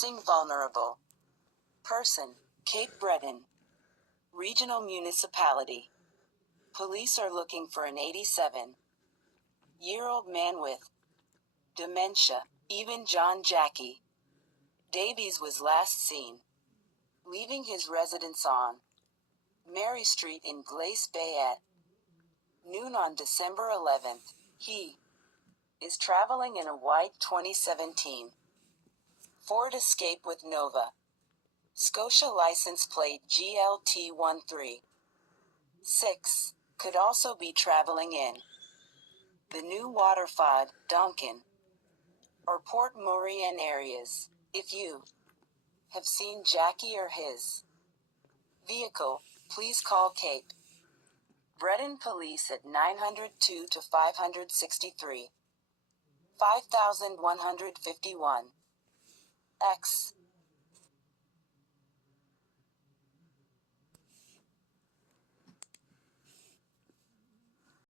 Missing vulnerable person, Cape Breton. Regional municipality. Police are looking for an 87-year-old man with dementia. Even John Jackie Davies was last seen leaving his residence on Mary Street in Glace Bay at noon on December 11th. He is traveling in a white 2017 Ford Escape with Nova Scotia license plate GLT136. Could also be traveling in the new Waterford, Duncan, or Port Moran areas. If you have seen Jackie or his vehicle, please call Cape Breton Police at 902 to 563 5151 X.